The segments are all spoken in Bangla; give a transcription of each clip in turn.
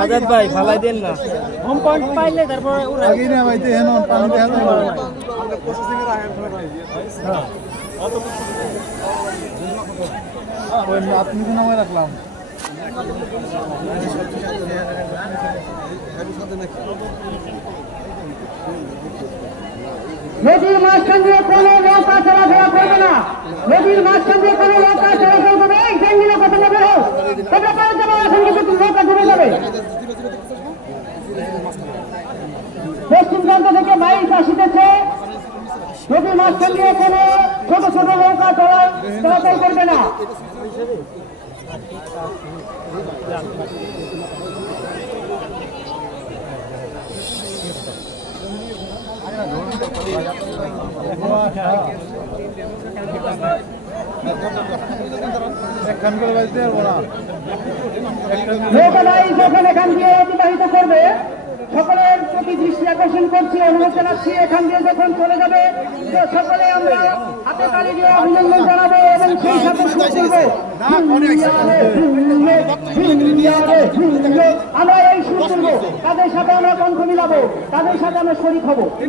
আজাদ ভাই, ফালাই দেন না হোম পয়েন্ট পাইলে তারপরে আগে না, ভাই দেখেন পানি দেখা যায় না। ওই আপনি তো নামায় রাখলাম নদীর মাঝখান দিয়ে কোনো নৌকা চলাফেরা করবে না। নদীর মাঝখান দিয়ে কোনো নৌকা চলাচল করবে এই ট্রেনগুলো কত বের হোক তোমরা পারে যাব এখন কিন্তু নৌকা ডুবে যাবে। পশ্চিম প্রান্ত থেকে বাইশ আসিতেছে নদীর মাঝখান দিয়ে কোনো ছোট ছোট নৌকা চলা চলাচল করবে না। বাইশ যখন এখান দিয়ে অতিবাহিত করবে। সকলের প্রতি দৃষ্টি আকর্ষণ করছি, অনুরোধ জানাচ্ছি, এখান দিয়ে যখন চলে যাবে সকলে আমরা হাতে তালি দিয়ে অভিনন্দন জানাব এবং সেই সাথে আমরা এই সুর করব। তাদের সাথে আমরা কণ্ঠ মিলাবো, তাদের সাথে আমরা শরিক হব। কেউ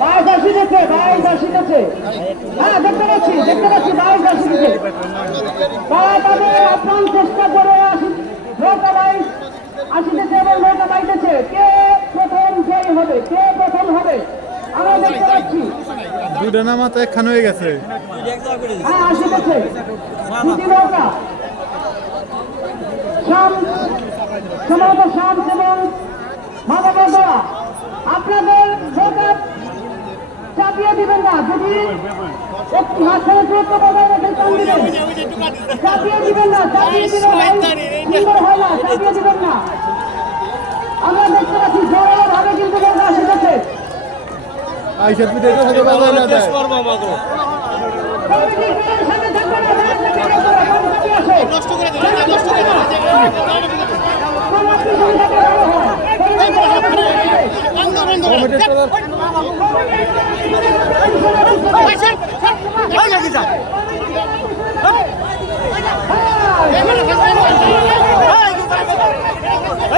বাইশ হ্যাঁ দেখতে পাচ্ছি দেখতে পাচ্ছি বাইশ আসিতেছে তারা তাদের আপ্রাণ চেষ্টা করে আসি নৌকা বাইশ আসিতেছে এবং নৌকা বাইতেছে কে প্রথম জয়ী হবে কে প্রথম হবে? আমরা দেখতে পাচ্ছি। দুটো নামা তো একখান হয়ে গেছে। হ্যাঁ আসিতেছে দুটি নৌকা। শ্যাম সম্ভবত শ্যাম এবং মাধবরা আপনাদের চাপিয়ে দিবেন না। যদি মাঝখানে দূরত্ব বজায় রেখে টান দিবেন। চাপিয়ে দিবেন না চাপিয়ে দিবেন সুন্দর হয় না চাপিয়ে দিবেন না। আমরা দেখতে পাচ্ছি জোরে ভাবে কিন্তু পিঠে সাথে বাজায় না কমিটি আসে। নষ্ট করে দেবে নষ্ট করে দেবে কমিটির সাথে থাকলে ভালো হয়। কমিটির সাথে থাকলে বন্ধ বন্ধ কমিটির তো কমিটি করার সামনে থাকবে না কমিটি করার মাধ্যমে সামনে থাকবে না অন্যতম থাকবে সামনে থাকবে না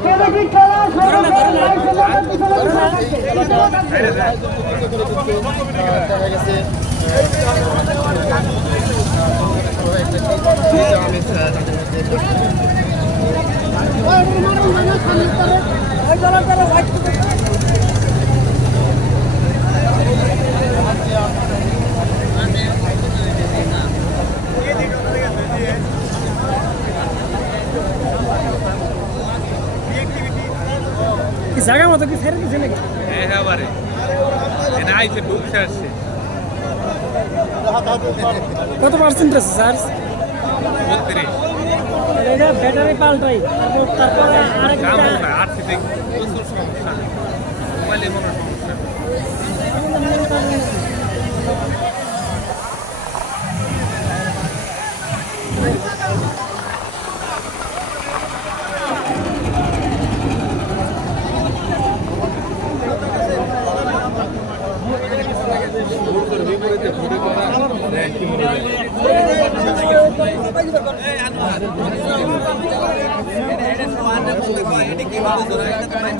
কমিটি করা সর্বশেষ লাইসেন্স থাকবে কি ছেড়ে দিছে নাকি? এবারে এনে আইসে ঢুকছে আসছে কত পার্সেন্ট আছে স্যার বত্রিশ। এটা ব্যাটারি পাল্টাই। তারপর তারপরে আরেকটা আর্থিক প্রচুর সমস্যা। মোবাইলে কোনো সমস্যা নেই। চেষ্টা করি প্রত্যেকবার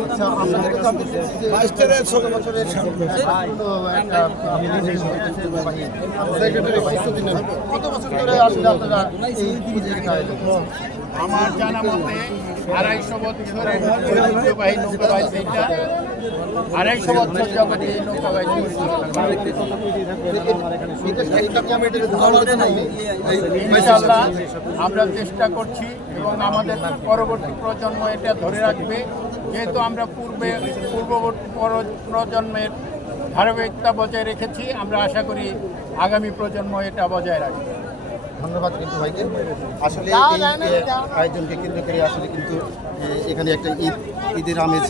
আচ্ছা? আমার জানা মতে আড়াইশো বছরের ঐতিহ্যবাহী এটা আড়াইশো বছর যাবত এই আমরা চেষ্টা করছি এবং আমাদের পরবর্তী প্রজন্ম এটা ধরে রাখবে। যেহেতু আমরা পূর্বে পূর্ববর্তী প্রজন্মের ধারাবাহিকতা বজায় রেখেছি আমরা আশা করি আগামী প্রজন্ম এটা বজায় রাখবে। ধন্যবাদ কিন্তু ভাইকে। আসলে এই আয়োজনকে কেন্দ্র করে আসলে কিন্তু এখানে একটা ঈদ ঈদের আমেজ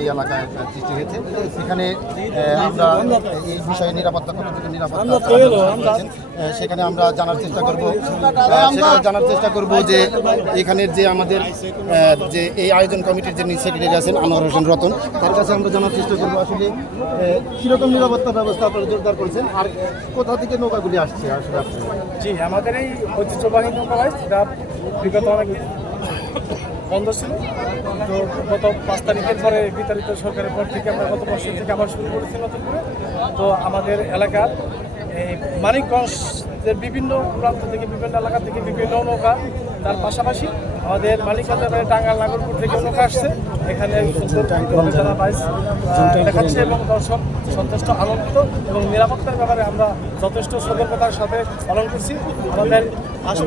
এই এলাকায় সৃষ্টি হয়েছে। সেখানে আমরা এই বিষয়ে নিরাপত্তা কতটুকু নিরাপত্তা সেখানে আমরা জানার চেষ্টা করব। সেখানে জানার চেষ্টা করব যে এখানের যে আমাদের যে এই আয়োজন কমিটির যিনি সেক্রেটারি আছেন আনোয়ার হোসেন রতন তার কাছে আমরা জানার চেষ্টা করব আসলে কীরকম নিরাপত্তা ব্যবস্থা আপনারা জোরদার করেছেন আর কোথা থেকে নৌকাগুলি আসছে আসলে জি আমাদের এই ঐতিহ্যবাহী এটা বিগত অনেকদিন বন্ধ ছিল। তো গত পাঁচ তারিখের পরে বিতাড়িত সরকারের পর থেকে আমরা গত বছর থেকে আবার শুরু করেছি নতুন করে। তো আমাদের এলাকার এই মানিকগঞ্জের বিভিন্ন প্রান্ত থেকে, বিভিন্ন এলাকা থেকে বিভিন্ন নৌকা, তার পাশাপাশি আমাদের মালিকগঞ্জের টাঙ্গাল নাগরপুর থেকে নৌকা আসছে। এখানে যারা দেখাচ্ছে এবং দর্শক সন্তুষ্ট, আনন্দিত এবং নিরাপত্তার ব্যাপারে আমরা যথেষ্ট সতর্কতার সাথে পালন করছি। আমাদের